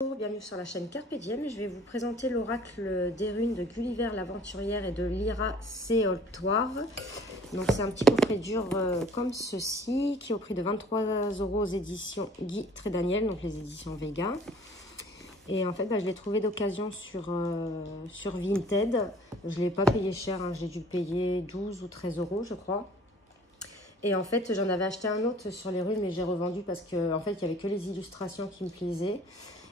Bonjour, bienvenue sur la chaîne Carpe Diem. Je vais vous présenter l'oracle des runes de Gulliver l'aventurière et de Lyra Séoltoire. Donc c'est un petit coffret dur comme ceci, qui est au prix de 23 € aux éditions Guy Trédaniel, donc les éditions Vega. Et en fait, je l'ai trouvé d'occasion sur Vinted. Je ne l'ai pas payé cher, hein. J'ai dû payer 12 ou 13 € je crois. Et en fait, j'en avais acheté un autre sur les runes, mais j'ai revendu parce que en fait, il n'y avait que les illustrations qui me plaisaient.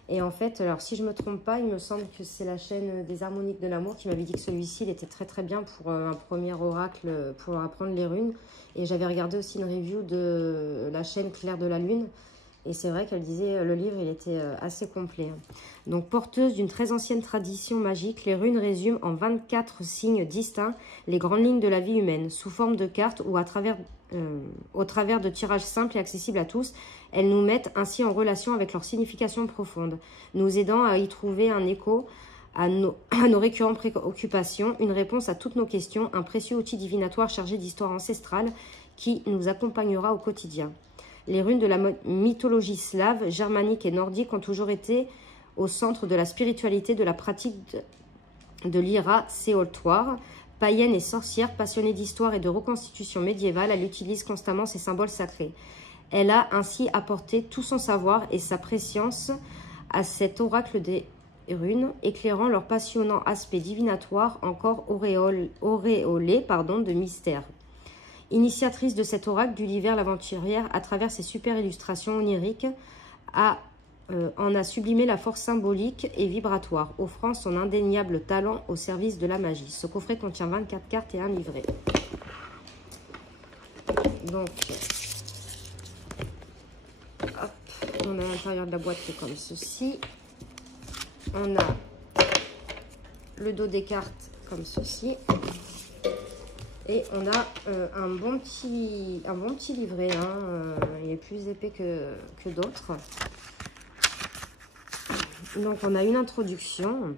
Et en fait, alors si je ne me trompe pas, il me semble que c'est la chaîne des harmoniques de l'amour qui m'avait dit que celui-ci, il était très très bien pour un premier oracle pour apprendre les runes. Et j'avais regardé aussi une review de la chaîne Claire de la Lune. Et c'est vrai qu'elle disait le livre, il était assez complet. Donc, porteuse d'une très ancienne tradition magique, les runes résument en 24 signes distincts les grandes lignes de la vie humaine, sous forme de cartes ou au travers de tirages simples et accessibles à tous. Elles nous mettent ainsi en relation avec leur signification profonde, nous aidant à y trouver un écho à nos récurrentes préoccupations, une réponse à toutes nos questions, un précieux outil divinatoire chargé d'histoire ancestrale qui nous accompagnera au quotidien. Les runes de la mythologie slave, germanique et nordique ont toujours été au centre de la spiritualité, de la pratique de Lyra Séoltoire. Païenne et sorcière, passionnée d'histoire et de reconstitution médiévale, elle utilise constamment ces symboles sacrés. Elle a ainsi apporté tout son savoir et sa préscience à cet oracle des runes, éclairant leur passionnant aspect divinatoire encore auréolé de mystère. Initiatrice de cet oracle, Gulliver l'aventurière, à travers ses super illustrations oniriques, en a sublimé la force symbolique et vibratoire, offrant son indéniable talent au service de la magie. Ce coffret contient 24 cartes et un livret. Donc, hop, on a l'intérieur de la boîte qui est comme ceci. On a le dos des cartes comme ceci. Et on a un bon petit livret, hein. Il est plus épais que d'autres. Donc on a une introduction.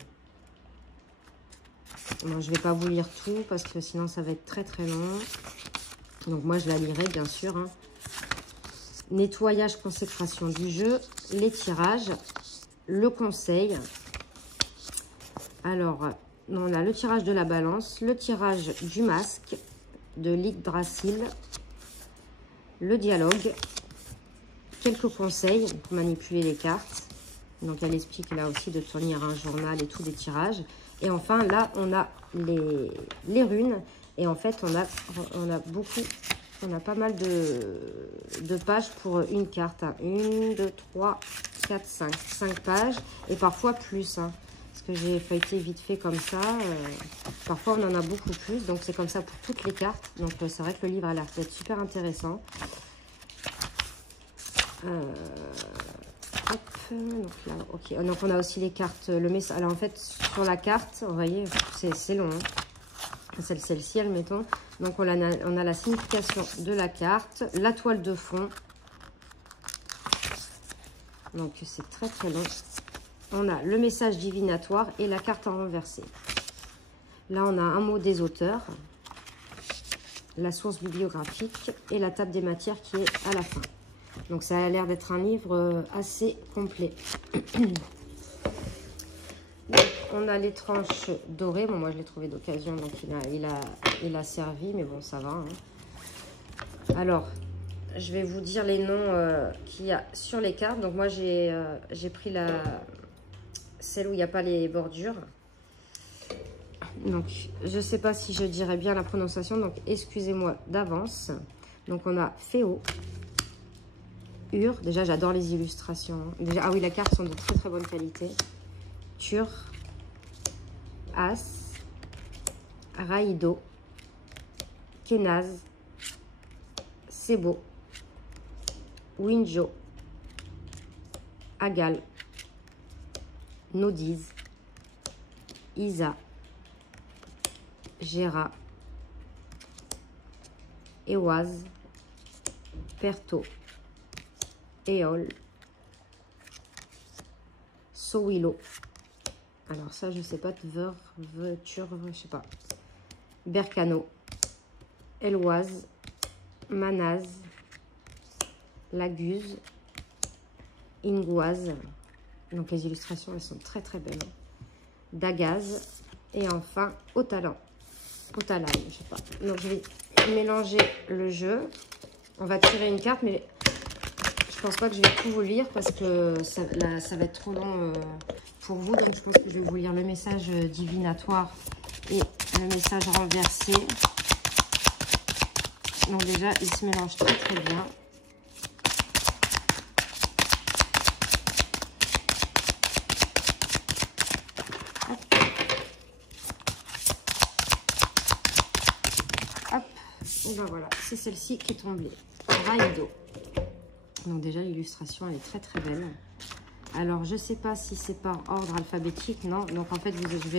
Bon, je ne vais pas vous lire tout parce que sinon ça va être très très long. Donc moi je la lirai bien sûr, hein. Nettoyage, consécration du jeu, les tirages, le conseil. Alors, on a le tirage de la balance, le tirage du masque de l'Yggdrasil, le dialogue, quelques conseils pour manipuler les cartes. Donc, elle explique là aussi de tenir un journal et tous les tirages. Et enfin, là, on a les runes. Et en fait, on a pas mal de pages pour une carte. 1, 2, 3, 4, 5. 5 pages et parfois plus, hein. Que j'ai feuilleté vite fait comme ça. Parfois, on en a beaucoup plus. Donc, c'est comme ça pour toutes les cartes. Donc, c'est vrai que le livre a l'air d'être super intéressant. Hop, donc là, ok. Donc, on a aussi les cartes. Le message. Alors, en fait, sur la carte, vous voyez, c'est long. Hein. Celle-ci, admettons. Donc, on a la signification de la carte, la toile de fond. Donc, c'est très, très long. On a le message divinatoire et la carte en renversé. Là, on a un mot des auteurs, la source bibliographique et la table des matières qui est à la fin. Donc, ça a l'air d'être un livre assez complet. Donc, on a les tranches dorées. Bon, moi, je l'ai trouvé d'occasion, donc il a servi, mais bon, ça va. Hein. Alors, je vais vous dire les noms qu'il y a sur les cartes. Donc, moi, j'ai pris celle où il n'y a pas les bordures. Donc, je ne sais pas si je dirais bien la prononciation. Donc, excusez-moi d'avance. Donc, on a Féo. Ur. Déjà, j'adore les illustrations. Déjà, ah oui, les cartes sont de très, très bonne qualité. Tur. As. Raïdo. Kenaz. Sebo. Winjo. Agal. Nodiz, Isa, Gera, Eoise, Perto, Éole, Sowilo. Alors ça, je sais pas, je sais pas. Bercano, Eloise, Manaz, Laguse, Ingoise, Donc les illustrations, elles sont très très belles. Dagaz. Et enfin, au talent. Au talent, je sais pas. Donc je vais mélanger le jeu. On va tirer une carte, mais je pense pas que je vais tout vous lire parce que ça va être trop long pour vous. Donc je pense que je vais vous lire le message divinatoire et le message renversé. Donc déjà, ils se mélangent très très bien. Hop. Et ben voilà, c'est celle-ci qui est tombée. Raido. Donc déjà, l'illustration, elle est très très belle. Alors, je ne sais pas si c'est par ordre alphabétique, non. Donc, en fait, vous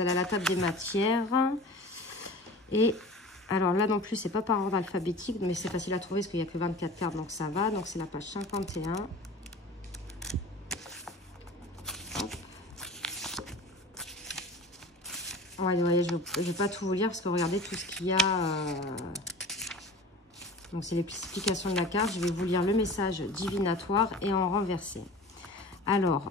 allez à la table des matières. Et alors là non plus, c'est pas par ordre alphabétique, mais c'est facile à trouver parce qu'il n'y a que 24 cartes, donc ça va. Donc, c'est la page 51. Hop. Ouais, je ne vais pas tout vous lire parce que regardez tout ce qu'il y a. Donc, c'est l'explication de la carte. Je vais vous lire le message divinatoire et en renverser. Alors,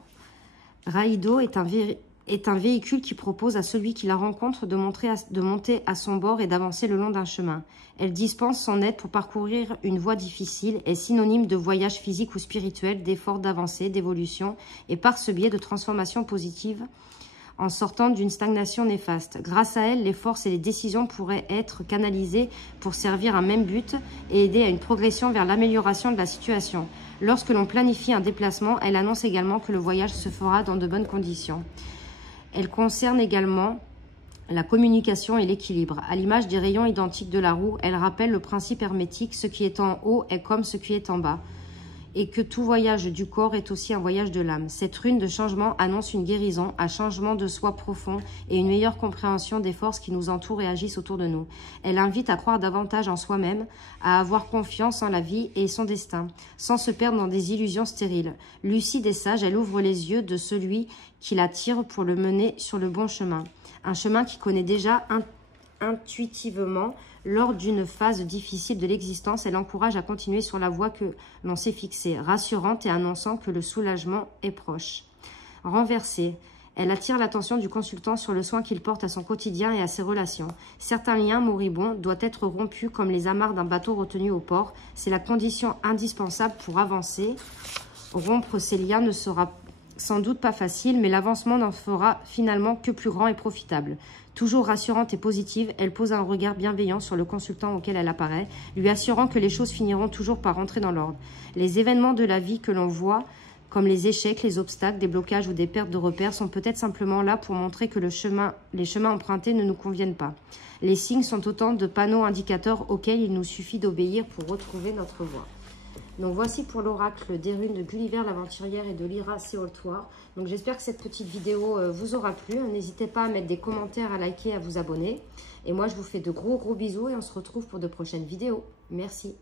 Raido est un véhicule qui propose à celui qui la rencontre de monter à son bord et d'avancer le long d'un chemin. Elle dispense son aide pour parcourir une voie difficile, est synonyme de voyage physique ou spirituel, d'effort, d'avancée, d'évolution et par ce biais de transformation positive en sortant d'une stagnation néfaste. Grâce à elle, les forces et les décisions pourraient être canalisées pour servir un même but et aider à une progression vers l'amélioration de la situation. Lorsque l'on planifie un déplacement, elle annonce également que le voyage se fera dans de bonnes conditions. Elle concerne également la communication et l'équilibre. À l'image des rayons identiques de la roue, elle rappelle le principe hermétique, ce qui est en haut est comme ce qui est en bas. Et que tout voyage du corps est aussi un voyage de l'âme. Cette rune de changement annonce une guérison, un changement de soi profond et une meilleure compréhension des forces qui nous entourent et agissent autour de nous. Elle invite à croire davantage en soi-même, à avoir confiance en la vie et son destin, sans se perdre dans des illusions stériles. Lucide et sage, elle ouvre les yeux de celui qui l'attire pour le mener sur le bon chemin. Un chemin qu'il connaît déjà intuitivement. Lors d'une phase difficile de l'existence, elle encourage à continuer sur la voie que l'on s'est fixée, rassurante et annonçant que le soulagement est proche. Renversée, elle attire l'attention du consultant sur le soin qu'il porte à son quotidien et à ses relations. Certains liens moribonds doivent être rompus comme les amarres d'un bateau retenu au port. C'est la condition indispensable pour avancer. Rompre ces liens ne sera sans doute pas facile, mais l'avancement n'en fera finalement que plus grand et profitable. Toujours rassurante et positive, elle pose un regard bienveillant sur le consultant auquel elle apparaît, lui assurant que les choses finiront toujours par rentrer dans l'ordre. Les événements de la vie que l'on voit, comme les échecs, les obstacles, des blocages ou des pertes de repères, sont peut-être simplement là pour montrer que les chemins empruntés ne nous conviennent pas. Les signes sont autant de panneaux indicateurs auxquels il nous suffit d'obéir pour retrouver notre voie. Donc voici pour l'oracle des runes de Gulliver l'aventurière et de Lyra Séoltoire. Donc j'espère que cette petite vidéo vous aura plu. N'hésitez pas à mettre des commentaires, à liker, à vous abonner. Et moi je vous fais de gros bisous et on se retrouve pour de prochaines vidéos. Merci.